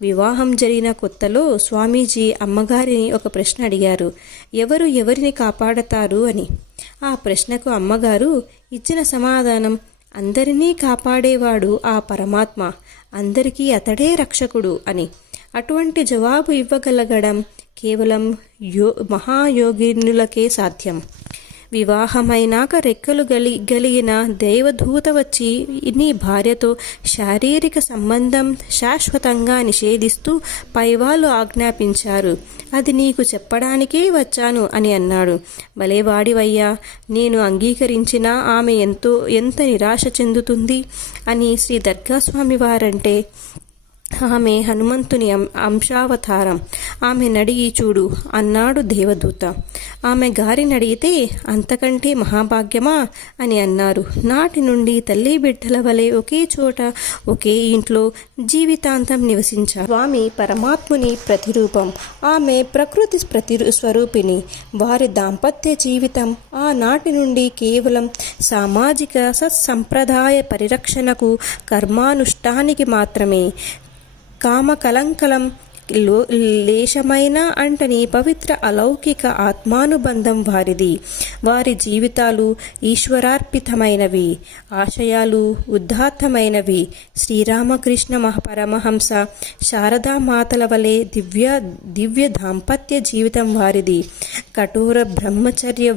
వివాహం జరిగిన కొత్తలో స్వామీజీ అమ్మగారిని ఒక ప్రశ్న అడిగారు. ఎవరు ఎవరిని కాపాడతారు అని. ఆ ప్రశ్నకు అమ్మగారు ఇచ్చిన సమాధానం, అందరినీ కాపాడేవాడు ఆ పరమాత్మ, అందరికీ అతడే రక్షకుడు అని. అటువంటి జవాబు ఇవ్వగలగడం కేవలం మహాయోగినులకే సాధ్యం. వివాహమైనాక రెక్కలు గలిగిన దైవదూత వచ్చి నీ భార్యతో శారీరక సంబంధం శాశ్వతంగా నిషేధిస్తూ పైవాళ్ళు ఆజ్ఞాపించారు. అది నీకు చెప్పడానికే వచ్చాను అని అన్నాడు. భలేవాడివయ్యా, నేను అంగీకరించినా ఆమె ఎంత నిరాశ చెందుతుంది అని శ్రీ దర్గాస్వామి వారంటే ఆమె హనుమంతుని అంశావతారం. ఆమె నడిగి చూడు అన్నాడు దేవదూత. ఆమె గారిని అడిగితే అంతకంటే మహాభాగ్యమా అని అన్నారు. నాటి నుండి తల్లి బిడ్డల వలె ఒకే చోట ఒకే ఇంట్లో జీవితాంతం నివసించారు. స్వామి పరమాత్ముని ప్రతిరూపం, ఆమె ప్రకృతి స్వరూపిణి. వారి దాంపత్య జీవితం ఆనాటి నుండి కేవలం సామాజిక సత్సంప్రదాయ పరిరక్షణకు, కర్మానుష్ఠానికి మాత్రమే. కామకలంకలం లేశమైన అంటని పవిత్ర అలౌకిక ఆత్మానుబంధం వారిది. వారి జీవితాలు ఈశ్వరార్పితమైనవి, ఆశయాలు ఉదాత్తమైనవి. శ్రీరామకృష్ణ పరమహంస శారదామాతల వలె దివ్య దాంపత్య జీవితం వారిది. కఠోర బ్రహ్మచర్య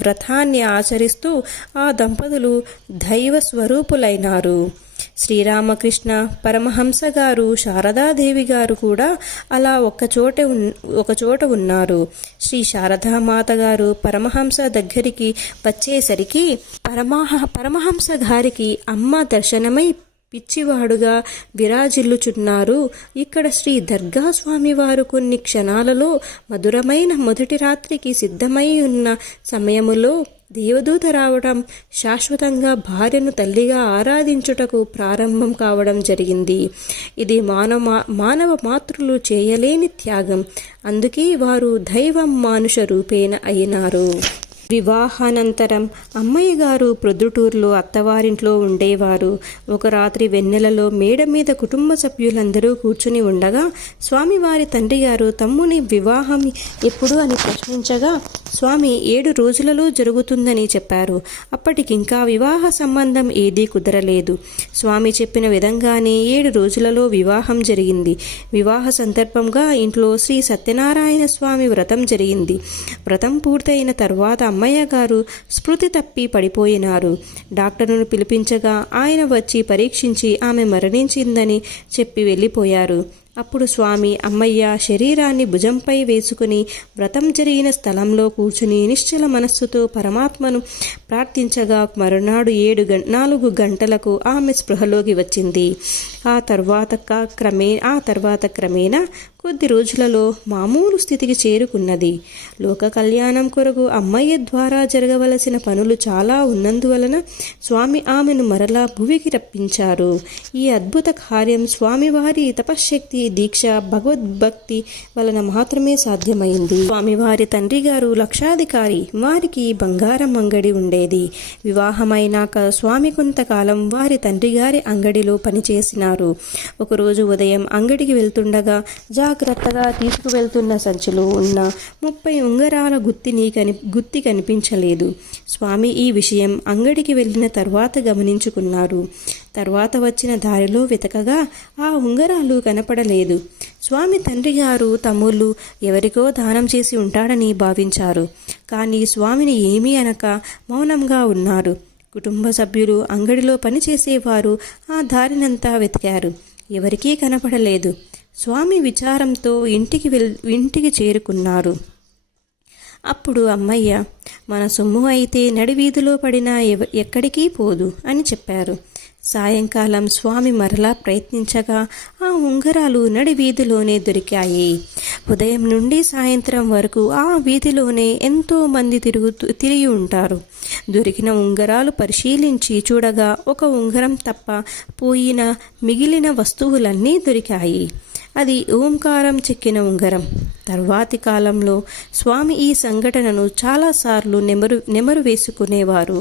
వ్రతాన్ని ఆచరిస్తూ ఆ దంపతులు దైవ స్వరూపులైనారు. శ్రీరామకృష్ణ పరమహంస గారు, శారదాదేవి గారు కూడా అలా ఒకచోట ఉన్నారు. శ్రీ శారదామాత గారు పరమహంస దగ్గరికి వచ్చేసరికి పరమహంస గారికి అమ్మ దర్శనమై పిచ్చివాడుగా విరాజిల్లుచున్నారు. ఇక్కడ శ్రీ దర్గా స్వామివారు కొన్ని క్షణాలలో మధురమైన మొదటి రాత్రికి సిద్ధమై ఉన్న సమయములో దేవదూత రావడం, శాశ్వతంగా భార్యను తల్లిగా ఆరాధించుటకు ప్రారంభం కావడం జరిగింది. ఇది మానవ మాతృలు చేయలేని త్యాగం. అందుకే వారు దైవం మానుష రూపేణ అయినారు. వివాహానంతరం అమ్మయ్య గారు ప్రొద్దుటూరులో అత్తవారింట్లో ఉండేవారు. ఒక రాత్రి వెన్నెలలో మేడ మీద కుటుంబ సభ్యులందరూ కూర్చుని ఉండగా స్వామివారి తండ్రి గారు తమ్ముని వివాహం ఎప్పుడు అని ప్రశ్నించగా స్వామి 7 రోజులలో జరుగుతుందని చెప్పారు. అప్పటికింకా వివాహ సంబంధం ఏదీ కుదరలేదు. స్వామి చెప్పిన విధంగానే 7 రోజులలో వివాహం జరిగింది. వివాహ సందర్భంగా ఇంట్లో శ్రీ సత్యనారాయణ స్వామి వ్రతం జరిగింది. వ్రతం పూర్తయిన తర్వాత అమ్మయ్య గారు స్మృతి తప్పి పడిపోయినారు. డాక్టరును పిలిపించగా ఆయన వచ్చి పరీక్షించి ఆమె మరణించిందని చెప్పి వెళ్ళిపోయారు. అప్పుడు స్వామి అమ్మయ్య శరీరాన్ని భుజంపై వేసుకుని వ్రతం జరిగిన స్థలంలో కూర్చుని నిశ్చల మనస్సుతో పరమాత్మను ప్రార్థించగా మరునాడు 4 గంటలకు ఆమె స్పృహలోకి వచ్చింది. ఆ తర్వాత క్రమేణా కొద్ది రోజులలో మామూలు స్థితికి చేరుకున్నది. లోక కళ్యాణం కొరకు అమ్మయ్య ద్వారా జరగవలసిన పనులు చాలా ఉన్నందువలన స్వామి ఆమెను మరలా భువికి రప్పించారు. ఈ అద్భుత కార్యం స్వామివారి తపశ్శక్తి, దీక్ష, భగవద్భక్తి వలన మాత్రమే సాధ్యమైంది. స్వామివారి తండ్రి గారు లక్షాధికారి. వారికి బంగారం అంగడి ఉండేది. వివాహమైనాక స్వామి కొంతకాలం వారి తండ్రి గారి అంగడిలో పనిచేసినారు. ఒకరోజు ఉదయం అంగడికి వెళ్తుండగా జాగ్రత్తగా తీసుకువెళ్తున్న సంచిలో ఉన్న 30 ఉంగరాల గుత్తి కనిపించలేదు. స్వామి ఈ విషయం అంగడికి వెళ్ళిన తర్వాత గమనించుకున్నారు. తర్వాత వచ్చిన దారిలో వెతకగా ఆ ఉంగరాలు కనపడలేదు. స్వామి తండ్రి గారు తమ్ముళ్ళు ఎవరికో దానం చేసి ఉంటాడని భావించారు. కానీ స్వామిని ఏమీ అనక మౌనంగా ఉన్నారు. కుటుంబ సభ్యులు, అంగడిలో పనిచేసేవారు ఆ దారినంతా వెతికారు. ఎవరికీ కనపడలేదు. స్వామి విచారంతో ఇంటికి చేరుకున్నారు. అప్పుడు అమ్మయ్య, మన సొమ్ము అయితే నడివీధిలో పడినా ఎక్కడికి పోదు అని చెప్పారు. సాయంకాలం స్వామి మరలా ప్రయత్నించగా ఆ ఉంగరాలు నడివీధిలోనే దొరికాయి. ఉదయం నుండి సాయంత్రం వరకు ఆ వీధిలోనే ఎంతో మంది తిరిగి ఉంటారు. దొరికిన ఉంగరాలు పరిశీలించి చూడగా ఒక ఉంగరం తప్ప పోయిన మిగిలిన వస్తువులన్నీ దొరికాయి. అది ఓంకారం చెక్కిన ఉంగరం. తర్వాతి కాలంలో స్వామి ఈ సంఘటనను చాలాసార్లు నెమరు వేసుకునేవారు.